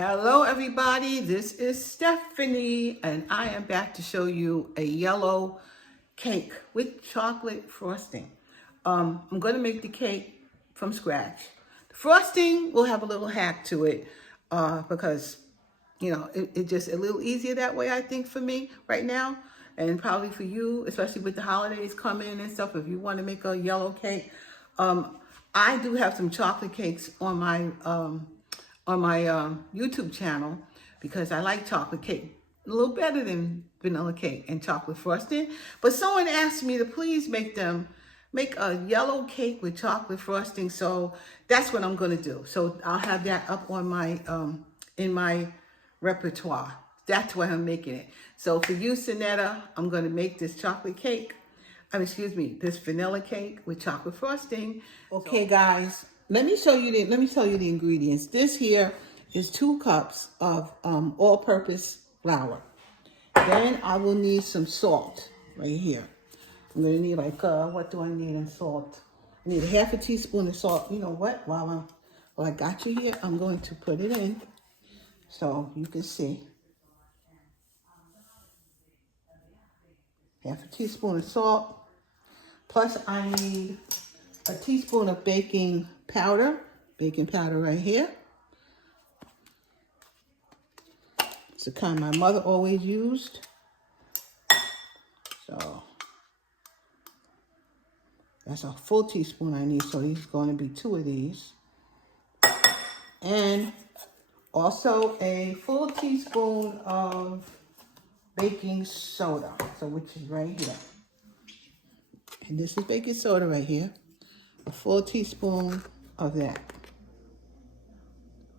Hello everybody, this is Stephanie and I am back to show you a yellow cake with chocolate frosting. I'm going to make the cake from scratch. The frosting will have a little hack to it because it's just a little easier that way, I think, for me right now, and probably for you, especially with the holidays coming and stuff. If you want to make a yellow cake, I do have some chocolate cakes on my YouTube channel because I like chocolate cake a little better than vanilla cake and chocolate frosting. But someone asked me to please make a yellow cake with chocolate frosting, so that's what I'm going to do. So I'll have that up on my in my repertoire. That's why I'm making it. So for you, Sonetta, I'm going to make this chocolate cake. This vanilla cake with chocolate frosting. Okay, guys, let me tell you the ingredients. This here is 2 cups of all-purpose flour. Then I will need some salt right here. I'm gonna need what do I need in salt? I need a half a teaspoon of salt. You know what? While I got you here, I'm going to put it in so you can see. Half a teaspoon of salt. Plus I need a teaspoon of baking powder right here. It's the kind my mother always used. So that's a full teaspoon I need, so there's going to be 2 of these. And also a full teaspoon of baking soda, which is right here. And this is baking soda right here. A full teaspoon of that.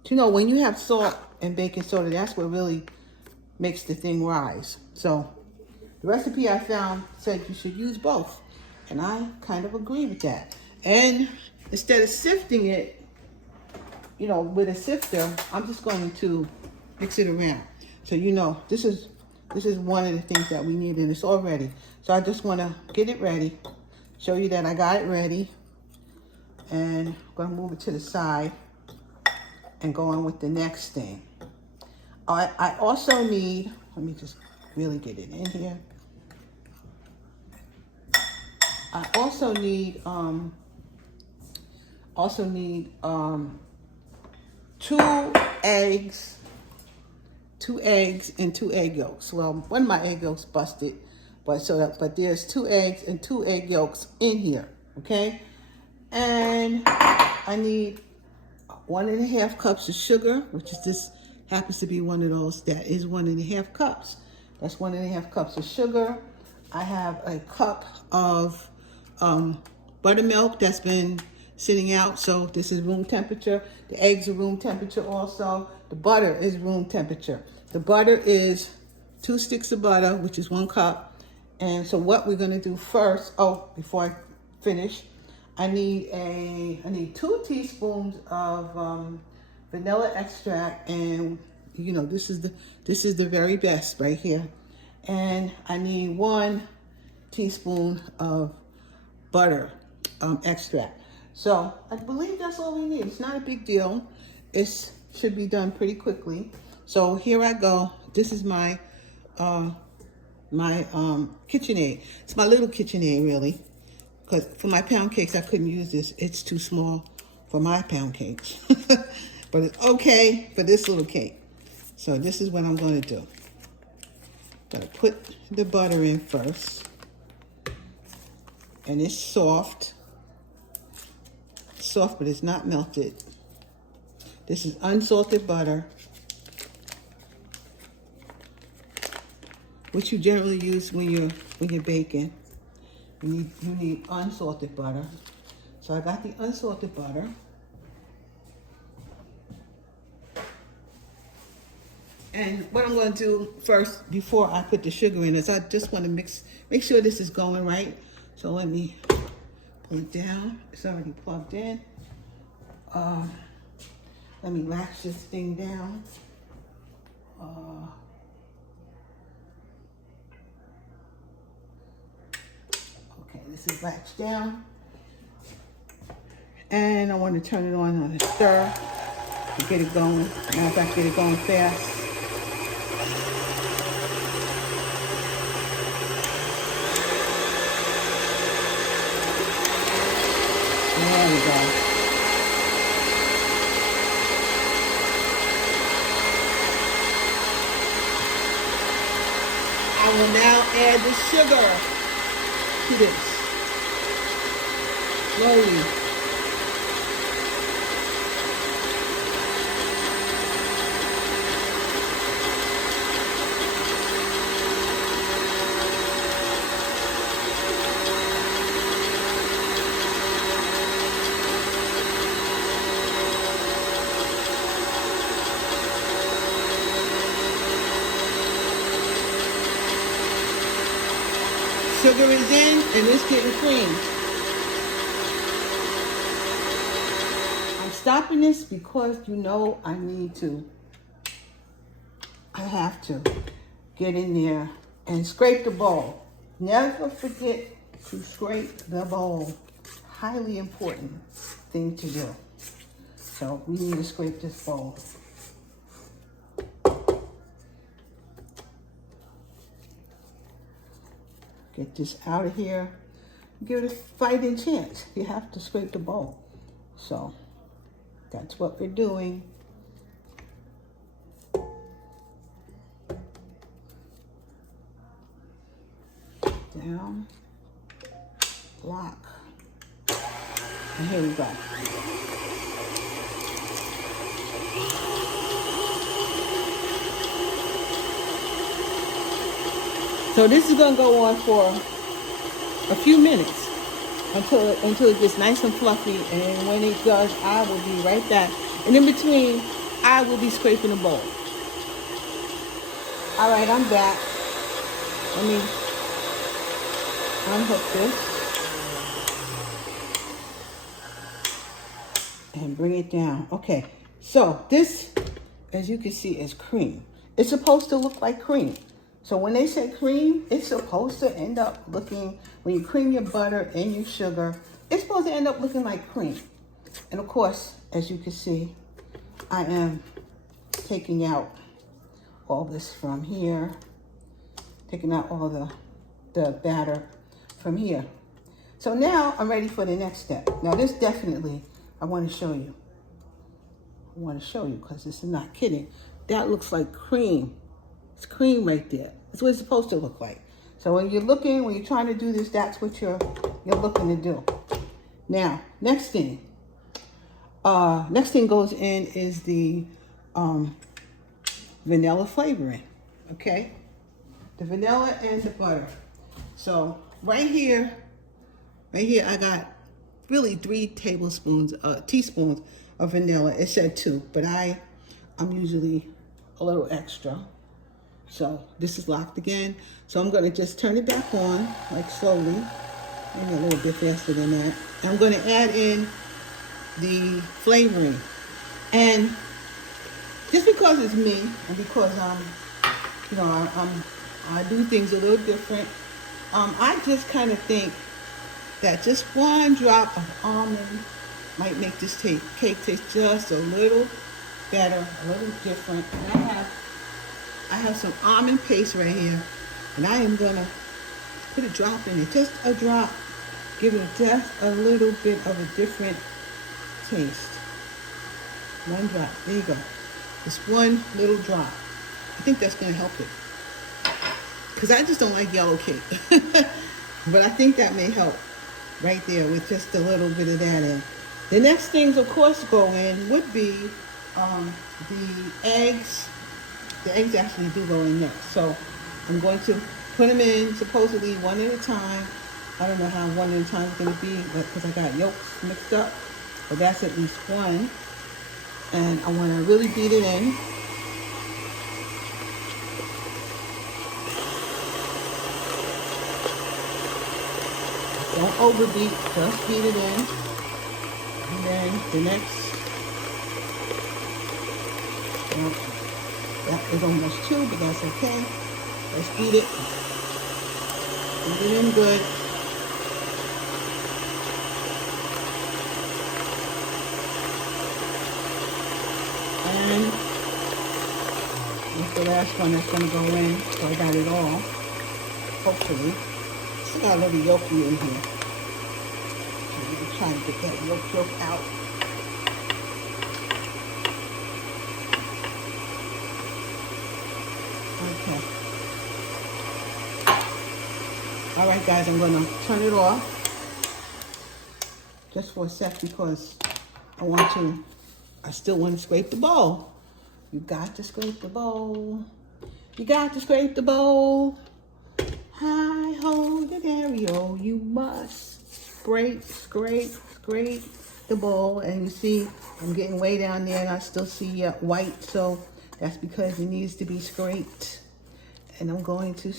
You know, when you have salt and baking soda, that's what really makes the thing rise. So the recipe I found said you should use both. And I kind of agree with that. And instead of sifting it, with a sifter, I'm just going to mix it around. So this is one of the things that we need, and it's all ready. So I just want to get it ready, show you that I got it ready, and I'm going to move it to the side and go on with the next thing. I also need, let me just really get it in here. I also need 2 eggs and 2 egg yolks. Well, one of my egg yolks busted, but there's 2 eggs and 2 egg yolks in here, okay? And I need 1.5 cups of sugar, which is this happens to be one of those that is 1.5 cups. That's 1.5 cups of sugar. I have a cup of buttermilk that's been sitting out, so this is room temperature. The eggs are room temperature also. The butter is room temperature. The butter is 2 sticks of butter, which is 1 cup. And so what we're gonna do first, before I finish, I need 2 teaspoons of vanilla extract, and this is the very best right here. And I need 1 teaspoon of butter extract. So I believe that's all we need. It's not a big deal. It should be done pretty quickly. So here I go. This is my KitchenAid. It's my little KitchenAid, really, because for my pound cakes I couldn't use this. It's too small for my pound cakes. But it's okay for this little cake. So this is what I'm going to do. Gotta put the butter in first. And it's soft. Soft, but it's not melted. This is unsalted butter, which you generally use when you're baking. You need unsalted butter. So I got the unsalted butter. And what I'm going to do first, before I put the sugar in, is I just want to make sure this is going right. So let me put it down. It's already plugged in. Let me latch this thing down. Okay, this is latched down. And I want to turn it on a stir. to get it going. Now I got to get it going fast. There we go. I will now add the sugar to this. Slowly. Sugar is in and it's getting cream. I'm stopping this because you know I have to get in there and scrape the bowl. Never forget to scrape the bowl. Highly important thing to do. So we need to scrape this bowl. Get this out of here. Give it a fighting chance. You have to scrape the bowl. So that's what we're doing. Down, block, and here we go. So this is gonna go on for a few minutes until it gets nice and fluffy, and when it does, I will be right back. And in between, I will be scraping the bowl. All right, I'm back. Let me unhook this and bring it down. Okay, so this, as you can see, is cream. It's supposed to look like cream. So when they say cream, it's supposed to end up looking, when you cream your butter and your sugar, it's supposed to end up looking like cream. And of course, as you can see, I am taking out all this from here, taking out all the batter from here. So now I'm ready for the next step. Now this definitely, I want to show you. I want to show you because this is not kidding. That looks like cream. It's cream right there. That's what it's supposed to look like. So when you're trying to do this, that's what you're looking to do. Now, next thing goes in is the vanilla flavoring, okay? The vanilla and the butter. So right here, I got really 3 teaspoons of vanilla. It said 2, but I'm usually a little extra. So this is locked again. So I'm gonna just turn it back on, like slowly, maybe a little bit faster than that. I'm gonna add in the flavoring. And just because it's me, and because I do things a little different, I just kind of think that just 1 drop of almond might make this cake taste just a little better, a little different. And I have some almond paste right here, and I am gonna put a drop in it, just a drop, give it just a little bit of a different taste. 1 drop, there you go. Just 1 little drop. I think that's gonna help it, because I just don't like yellow cake. But I think that may help right there with just a little bit of that in. The next things, of course, go in would be the eggs. The eggs actually do go in next. So I'm going to put them in supposedly 1 at a time. I don't know how 1 at a time is going to be, but because I got yolks mixed up. But that's at least 1. And I want to really beat it in. Don't overbeat, just beat it in. And then the next, that is almost 2, but that's okay. Let's beat it. Beat it in good. That's the last one that's gonna go in. So I got it all, hopefully. Still got a little yolky in here. I'm trying to get that yolk out. Okay. All right, guys, I'm gonna turn it off just for a sec because I still want to scrape the bowl. You got to scrape the bowl. You got to scrape the bowl. Hi ho, Dario. You must scrape the bowl. And you see, I'm getting way down there and I still see white. So that's because it needs to be scraped. And I'm going to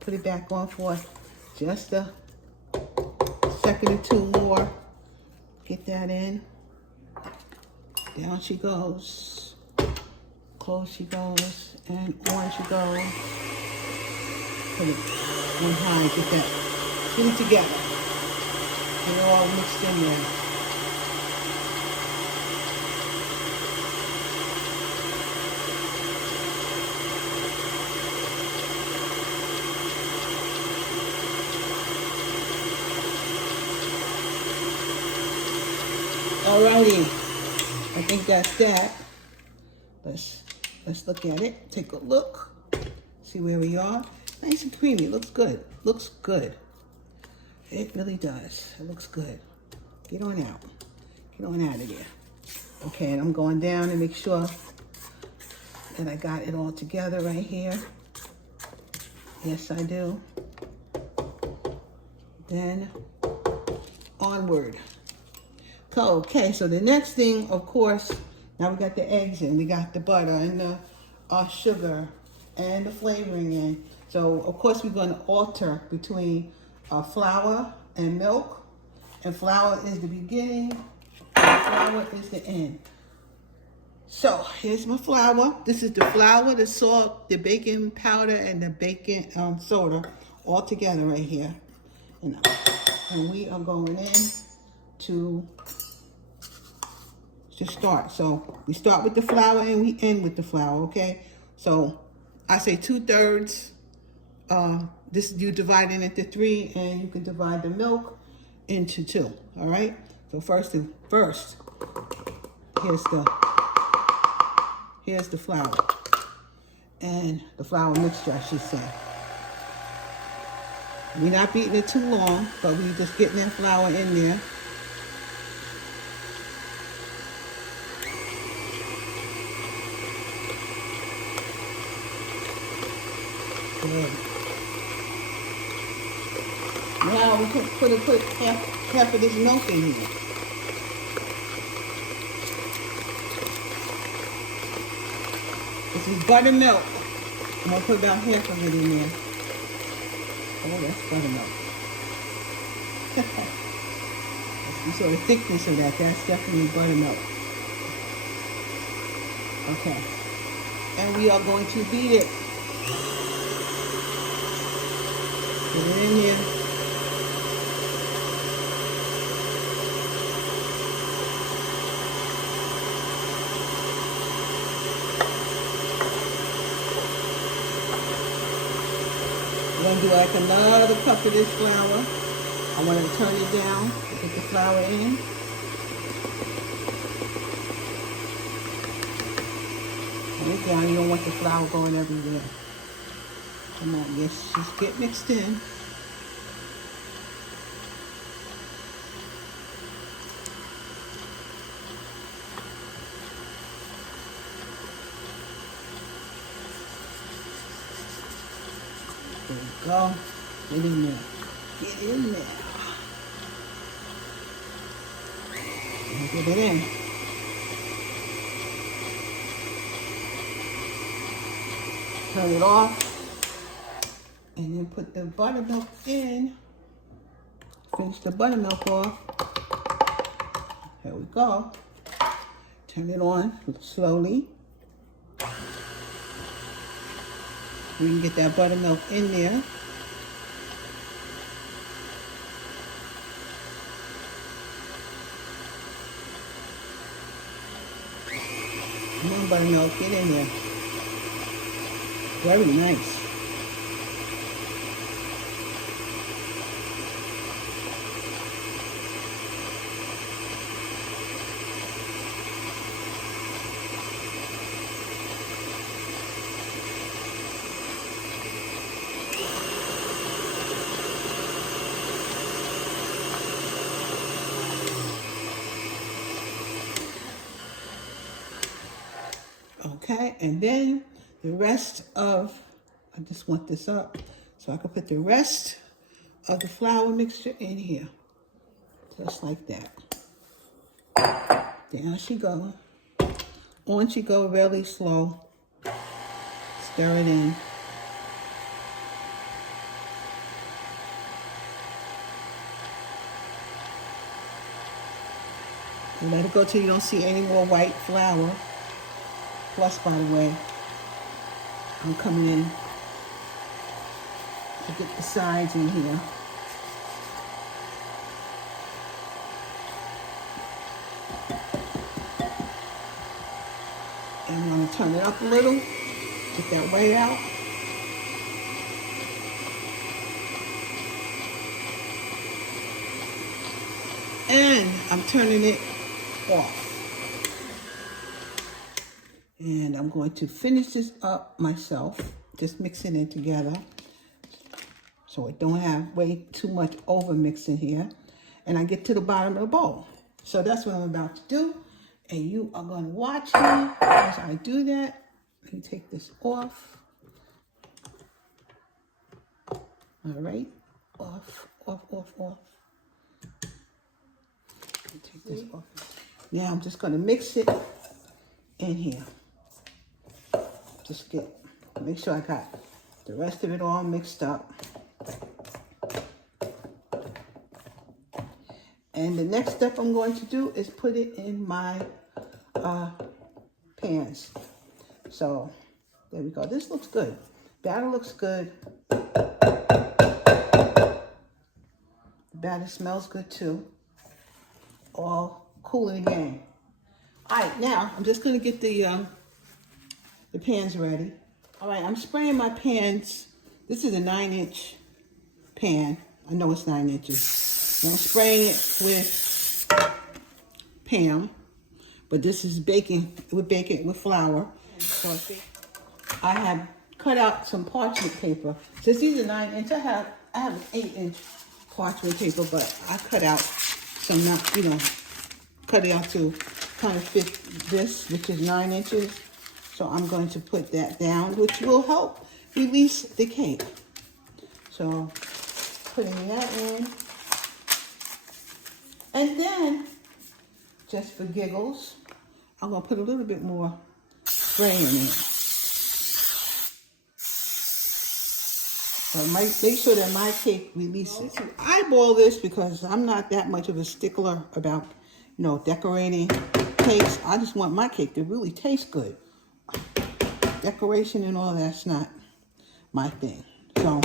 put it back on for just a second or two more. Get that in. Down she goes. Close she goes. And on she goes. Put it on high. Get it together. Get it all mixed in there. Alrighty, I think that's that. Let's look at it. Take a look. See where we are. Nice and creamy. Looks good. Looks good. It really does. It looks good. Get on out. Get on out of there. Okay, and I'm going down and make sure that I got it all together right here. Yes, I do. Then onward. Okay, so the next thing, of course, now we got the eggs in, we got the butter and the sugar and the flavoring in. So, of course, we're going to alter between flour and milk. And flour is the beginning, and flour is the end. So, here's my flour. This is the flour, the salt, the baking powder, and the baking soda all together right here. And we are going in to start. So we start with the flour and we end with the flour, okay? So I say 2/3. This you divide it into 3, and you can divide the milk into 2. All right. So first, here's the flour and the flour mixture, I should say. We're not beating it too long, but we're just getting that flour in there. Good. Now we put half of this milk in here. This is buttermilk. I'm gonna put about half of it in there. Oh, that's buttermilk. You saw the thickness of that. That's definitely buttermilk. Okay. And we are going to beat it. Put it in here. I'm going to do like another cup of this flour. I want to turn it down to get the flour in. Turn it down. You don't want the flour going everywhere. Come on, yes, just get mixed in. There we go. Get in there. Get in there. Get it in. Turn it off. And then put the buttermilk in. Finish the buttermilk off. There we go. Turn it on slowly. We can get that buttermilk in there. Come on, buttermilk, get in there. Very nice. Okay, and then the rest of, I just want this up so I can put the rest of the flour mixture in here. Just like that. Down she go. On she go really slow. Stir it in. And let it go till you don't see any more white flour. Plus, by the way, I'm coming in to get the sides in here. And I'm going to turn it up a little, get that white out. And I'm turning it off. And I'm going to finish this up myself, just mixing it together so it don't have way too much over mixing here. And I get to the bottom of the bowl. So that's what I'm about to do. And you are going to watch me as I do that. Let me take this off. All right, off. Let me take this off. Now I'm just going to mix it in here. Just make sure I got the rest of it all mixed up. And the next step I'm going to do is put it in my pans. So there we go. This looks good. Batter looks good. The batter smells good too. All cool in the game. All right, now I'm just going to get the pans ready. All right, I'm spraying my pans. This is a 9-inch pan. I know it's 9 inches. And I'm spraying it with Pam, but this is baking with flour. So I have cut out some parchment paper. Since these are 9 inch, I have an 8-inch parchment paper, but I cut out some, cut it out to kind of fit this, which is 9 inches. So I'm going to put that down, which will help release the cake. So putting that in. And then, just for giggles, I'm going to put a little bit more spray in it. So make sure that my cake releases. I eyeball this because I'm not that much of a stickler about, decorating cakes. I just want my cake to really taste good. Decoration and all that's not my thing. So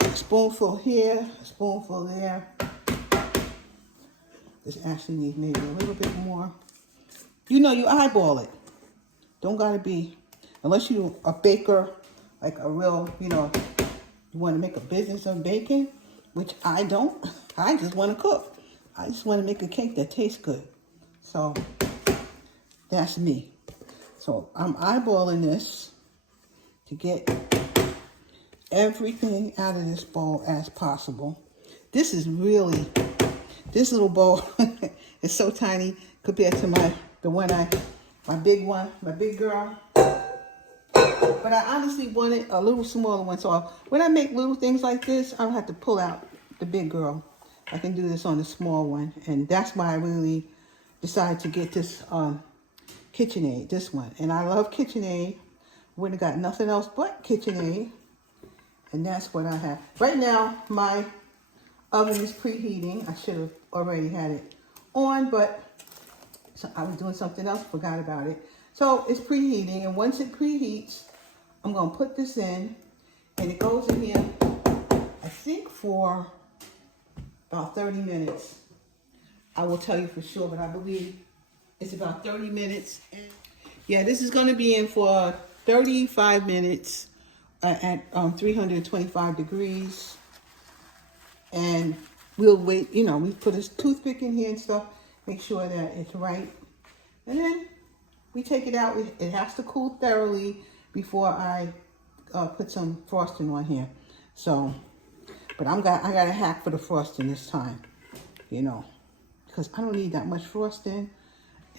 a spoonful here, a spoonful there. This actually needs maybe a little bit more. You eyeball it. Don't gotta be, unless you're a baker, like a real, you want to make a business of baking, which I don't. I just want to cook. I just want to make a cake that tastes good. So that's me. So I'm eyeballing this to get everything out of this bowl as possible. This little bowl is so tiny compared to my big girl. But I honestly wanted a little smaller one. So when I make little things like this, I don't have to pull out the big girl. I can do this on the small one. And that's why I really decided to get this KitchenAid, this one. And I love KitchenAid. Wouldn't have got nothing else but KitchenAid. And that's what I have. Right now, my oven is preheating. I should have already had it on, but I was doing something else, forgot about it. So it's preheating, and once it preheats, I'm going to put this in, and it goes in here, I think, for about 30 minutes. I will tell you for sure, but I believe it's about 30 minutes. Yeah, this is going to be in for 35 minutes. at 325 degrees. And we'll wait, you know, we put a toothpick in here and stuff, make sure that it's right. And then we take it out. It has to cool thoroughly before I put some frosting on here. So, but I got a hack for the frosting this time, you know, because I don't need that much frosting,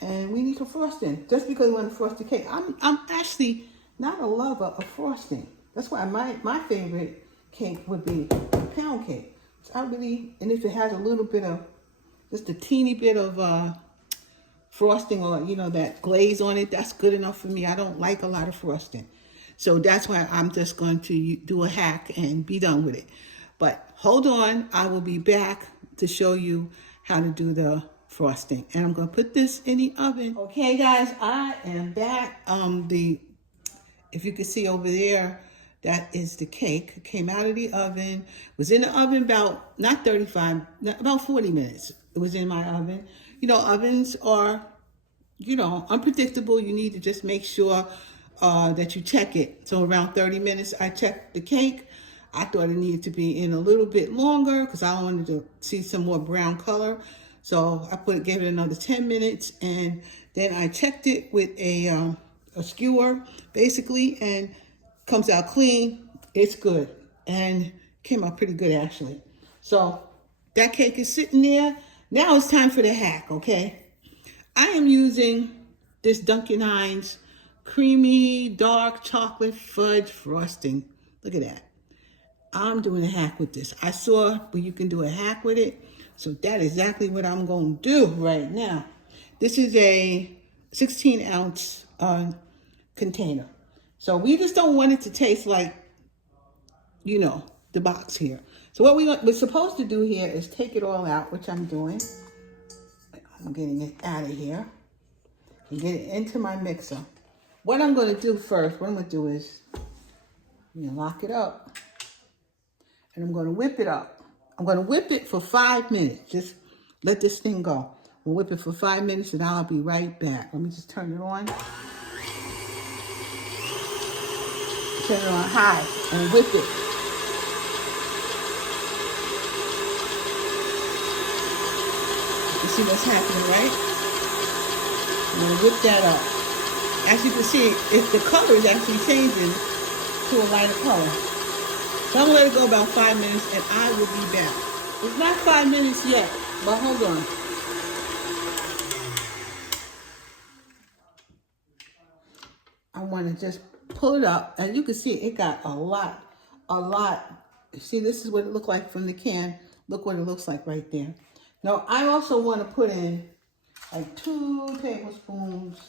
and we need some frosting. Just because we want to frost the cake, I'm actually not a lover of frosting. That's why my favorite cake would be a pound cake. So I really, and if it has a little bit of, just a teeny bit of frosting, or you know, that glaze on it, that's good enough for me. I don't like a lot of frosting. So that's why I'm just going to do a hack and be done with it. But hold on, I will be back to show you how to do the frosting. And I'm going to put this in the oven. Okay, guys, I am back. If you can see over there, that is the cake. It came out of the oven. Was in the oven about, not 35, about 40 minutes. It was in my oven. You know, ovens are, you know, unpredictable. You need to just make sure that you check it. So around 30 minutes, I checked the cake. I thought it needed to be in a little bit longer because I wanted to see some more brown color. So I gave it another 10 minutes, and then I checked it with a skewer, basically, and comes out clean. It's good, and came out pretty good, actually. So that cake is sitting there. Now it's time for the hack, okay? I am using this Duncan Hines creamy dark chocolate fudge frosting. Look at that. I'm doing a hack with this. I saw where you can do a hack with it. So that's exactly what I'm going to do right now. This is a 16-ounce container. So we just don't want it to taste like, you know, the box here. So what we're supposed to do here is take it all out, which I'm doing. I'm getting it out of here and get it into my mixer. What I'm going to do first, what I'm going to do is lock it up, and I'm going to whip it up. I'm going to whip it for 5 minutes. Just let this thing go. We'll whip it for 5 minutes, and I'll be right back. Let me just turn it on. Turn it on high and whip it. You see what's happening, right? I'm going to whip that up. As you can see, the color is actually changing to a lighter color. So I'm going to let it go about 5 minutes, and I will be back. It's not 5 minutes yet, but hold on. I want to just pull it up, and you can see it got a lot. See, this is what it looked like from the can. Look what it looks like right there. Now, I also want to put in like 2 tablespoons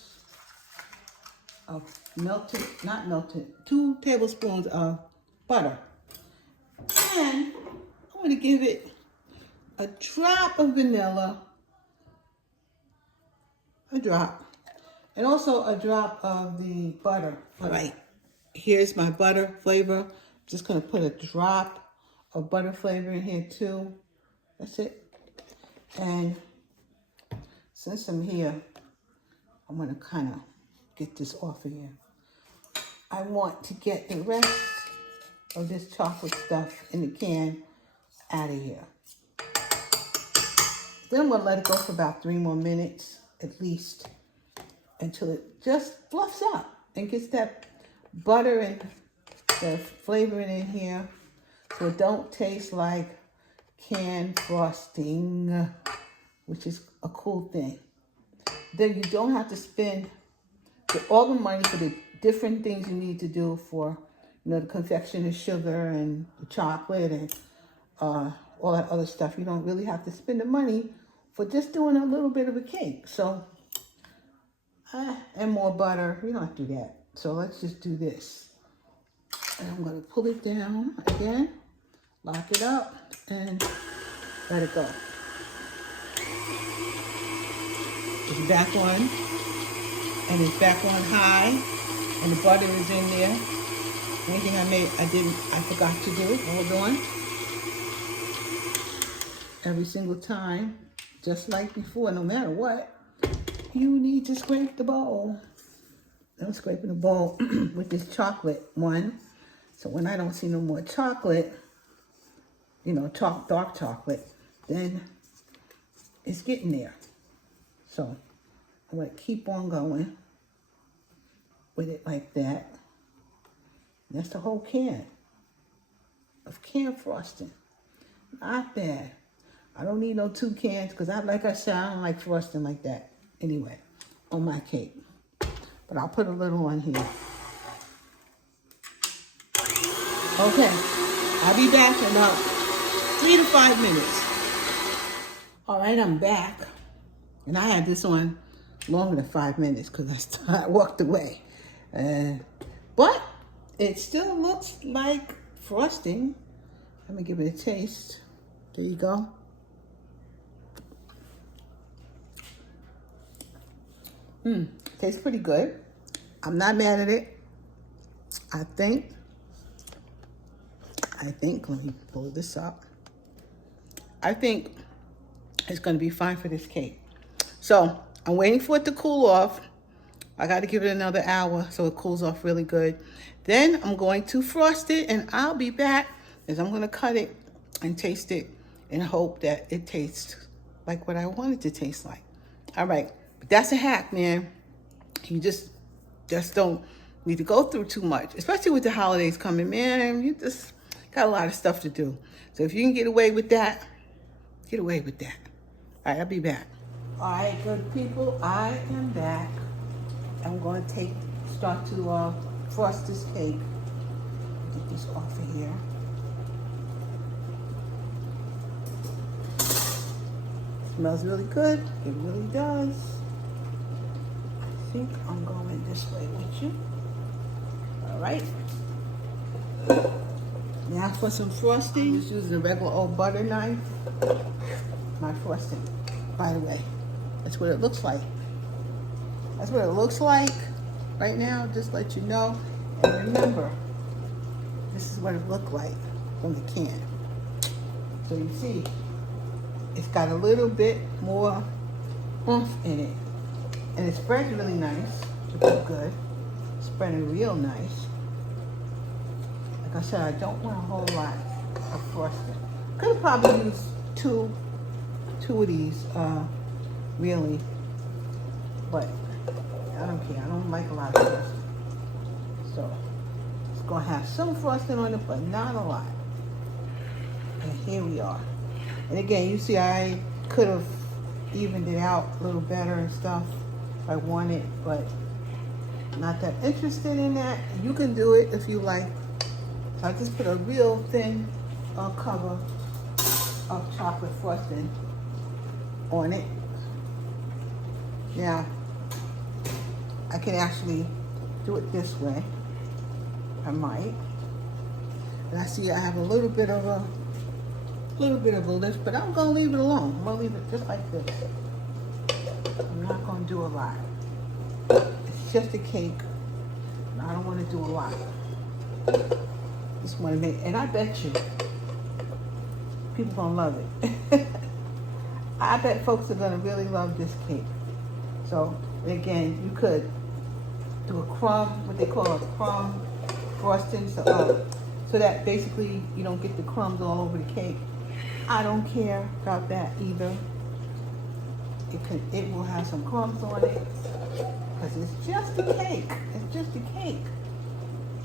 of not melted, 2 tablespoons of butter. And I'm going to give it a drop of vanilla, a drop, and also a drop of the butter. All right, here's my butter flavor. I'm just going to put a drop of butter flavor in here too. That's it. And since I'm here, I'm going to kind of get this off of here. I want to get the rest of this chocolate stuff in the can out of here. Then I'm going to let it go for about 3 more minutes at least, until it just fluffs up and gets that butter and the flavoring in here, so it don't taste like canned frosting, which is a cool thing. Then you don't have to spend all the money for the different things you need to do for, the confection of sugar and the chocolate and all that other stuff. You don't really have to spend the money for just doing a little bit of a cake. So, and more butter. We don't have to do that. So let's just do this. And I'm going to pull it down again, lock it up, and let it go. It's back on, and it's back on high, and the butter is in there. Anything I forgot to do. Hold on. Every single time, just like before, no matter what, you need to scrape the bowl. I'm scraping the bowl with this chocolate one. So when I don't see no more chocolate, you know, dark chocolate, then it's getting there. So I'm going to keep on going with it like that. And that's the whole can of can frosting. Not bad. I don't need no 2 cans because like I said, I don't like frosting like that anyway on my cake. But I'll put a little on here. Okay, I'll be back in about 3 to 5 minutes. All right, I'm back. And I had this on longer than 5 minutes because I walked away. But it still looks like frosting. Let me give it a taste. There you go. Tastes pretty good. I'm not mad at it. I think, let me pull this up. I think it's gonna be fine for this cake. So I'm waiting for it to cool off. I gotta give it another hour so it cools off really good. Then I'm going to frost it and I'll be back as I'm gonna cut it and taste it and hope that it tastes like what I want it to taste like. All right, but that's a hack, man. You just don't need to go through too much, especially with the holidays coming, man. You just got a lot of stuff to do. So if you can get away with that, get away with that. All right, I'll be back. All right, good people, I am back. I'm going to start to frost this cake. Get this off of here. Smells really good. It really does. I think I'm going this way with you. All right. Now for some frosting. I'm just using a regular old butter knife. My frosting, by the way. That's what it looks like. That's what it looks like right now, just let you know. And remember, this is what it looked like from the can. So you see, it's got a little bit more oomph in it. And it spreads really nice, which is good. It's spreading real nice. Like I said, I don't want a whole lot of frosting. Could have probably used two of these, really. But I don't care. I don't like a lot of frosting. So it's gonna have some frosting on it, but not a lot. And here we are. And again, you see I could have evened it out a little better and stuff if I wanted, but not that interested in that. You can do it if you like. So I just put a real thin cover of chocolate frosting on it. Now, I can actually do it this way. I might. And I see I have a little bit of a lift, but I'm gonna leave it alone. I'm gonna leave it just like this. I'm not gonna do a lot. It's just a cake. And I don't want to do a lot. Just want to make, and I bet you people gonna love it. I bet folks are gonna really love this cake. So again, you could do a crumb, what they call a crumb frosting, so that basically you don't get the crumbs all over the cake. I don't care about that either. It will have some crumbs on it because it's just a cake. It's just a cake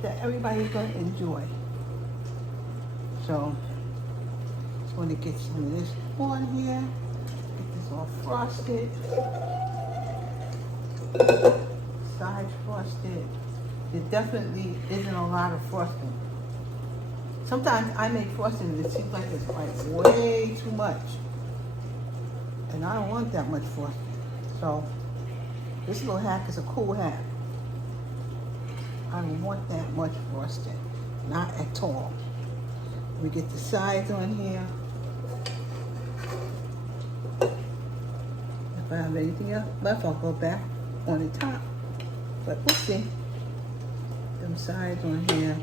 that everybody's gonna enjoy. So just want to get some of this on here. Get this all frosted. Sides frosted. There definitely isn't a lot of frosting. Sometimes I make frosting and it seems like it's like way too much. And I don't want that much frosting. So this little hack is a cool hack. I don't want that much frosting. Not at all. We get the sides on here. If I have anything else left, I'll go back on the top. But we'll see. Them sides on here.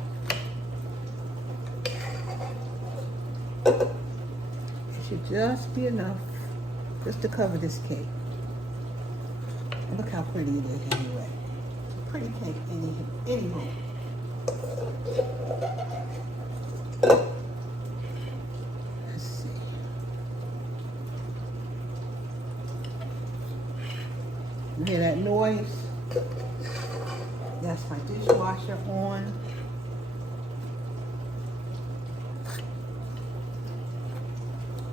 It should just be enough just to cover this cake. And look how pretty it is anyway. Pretty cake anyhow. Let's see. You hear that noise? That's my dishwasher on.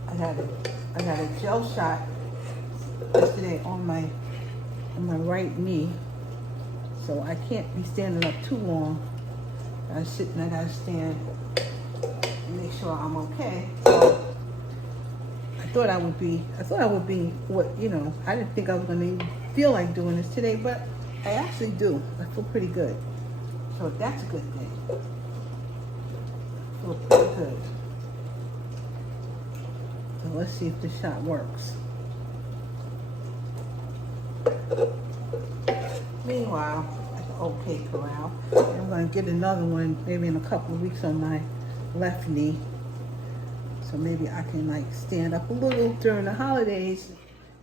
I got a gel shot yesterday on my right knee, so I can't be standing up too long. I sit and I gotta stand and make sure I'm okay. So I thought I would be what, you know, I didn't think I was gonna even feel like doing this today, but I actually do. I feel pretty good. So that's a good thing. I feel pretty good. So let's see if the shot works. Meanwhile, that's an old cake around. I'm going to get another one maybe in a couple of weeks on my left knee. So maybe I can like stand up a little during the holidays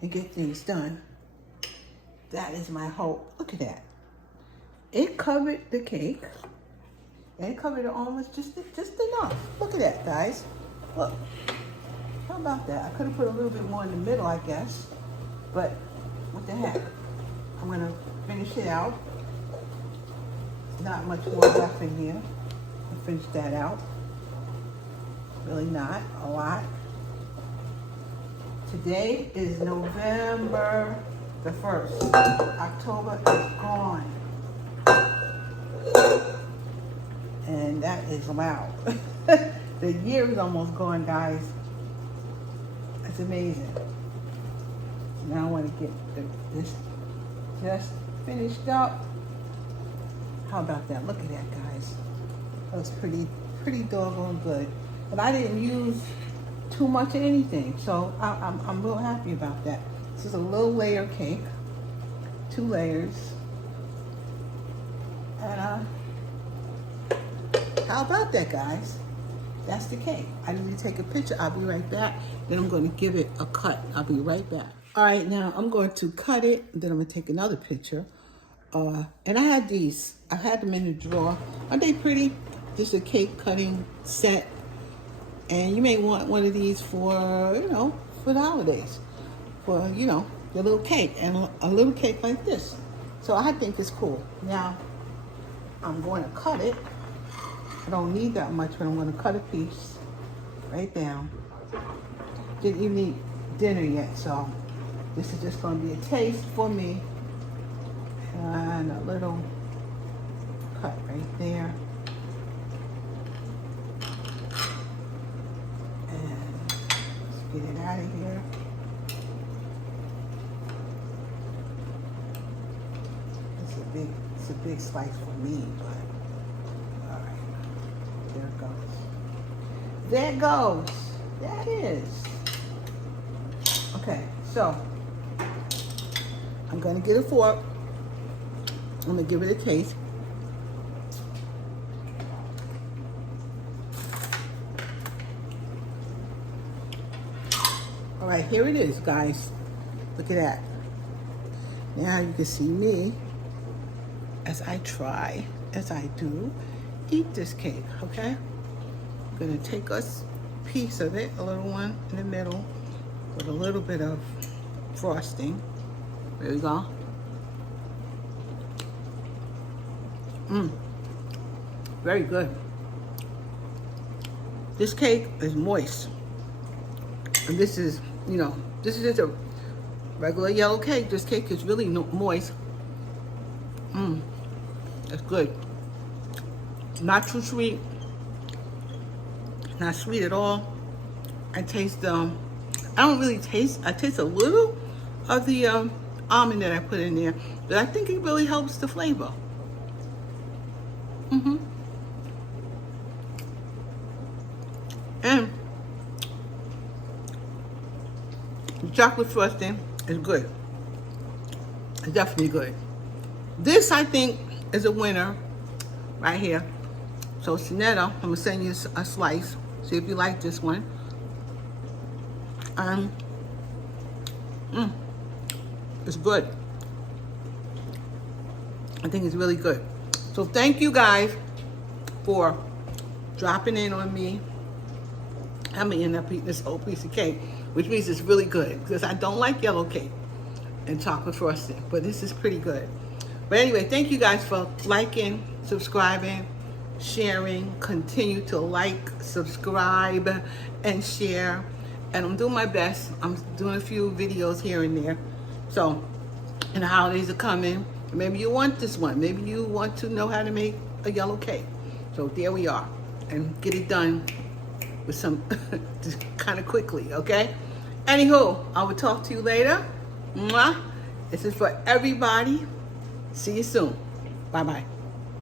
and get things done. That is my hope. Look at that. It covered the cake. And it covered it almost just enough. Look at that, guys. Look. How about that? I could have put a little bit more in the middle, I guess. But what the heck? I'm going to finish it out. Not much more left in here. I'll finish that out. Really not a lot. Today is November the 1st. October is gone. And that is loud. The year is almost gone, guys. That's amazing. Now I want to get this just finished up. How about that? Look at that, guys. That was pretty doggone good. But I didn't use too much of anything, so I'm real happy about that. This is a little layer cake, 2 layers. And how about that, guys? That's the cake. I need to take a picture. I'll be right back. Then I'm going to give it a cut. I'll be right back. All right, now I'm going to cut it. Then I'm going to take another picture. And I had these. I had them in the drawer. Aren't they pretty? Just a cake cutting set. And you may want one of these for, you know, for the holidays. For, you know, your little cake. And a little cake like this. So I think it's cool. Now, I'm going to cut it. I don't need that much, but I'm going to cut a piece right down. Didn't even eat dinner yet, so this is just going to be a taste for me. And a little cut right there. And let's get it out of here. It's a big slice for me, but all right. There it goes. There it goes. That is. Okay, so I'm going to get a fork. I'm going to give it a taste. All right, here it is, guys. Look at that. Now you can see me as I do, eat this cake, okay? I'm gonna take a piece of it, a little one in the middle, with a little bit of frosting. There we go. Very good. This cake is moist. And this is, you know, this is just a regular yellow cake. This cake is really moist. That's good. Not too sweet. Not sweet at all. I taste, I taste a little of the almond that I put in there, but I think it really helps the flavor. And the chocolate frosting is good. It's definitely good. This, I think, is a winner right here. So, Smyrna, I'm going to send you a slice. See if you like this one. It's good. I think it's really good. So, thank you, guys. for dropping in on me. I'm gonna end up eating this whole piece of cake, which means it's really good because I don't like yellow cake and chocolate frosting, but this is pretty good. But anyway, thank you guys for liking, subscribing, sharing. Continue to like, subscribe, and share. And I'm doing my best. I'm doing a few videos here and there. So, and the holidays are coming. Maybe you want this one. Maybe you want to know how to make a yellow cake. So there we are. And get it done with some kind of quickly, okay? Anywho, I will talk to you later. Mwah. This is for everybody. See you soon. Bye-bye.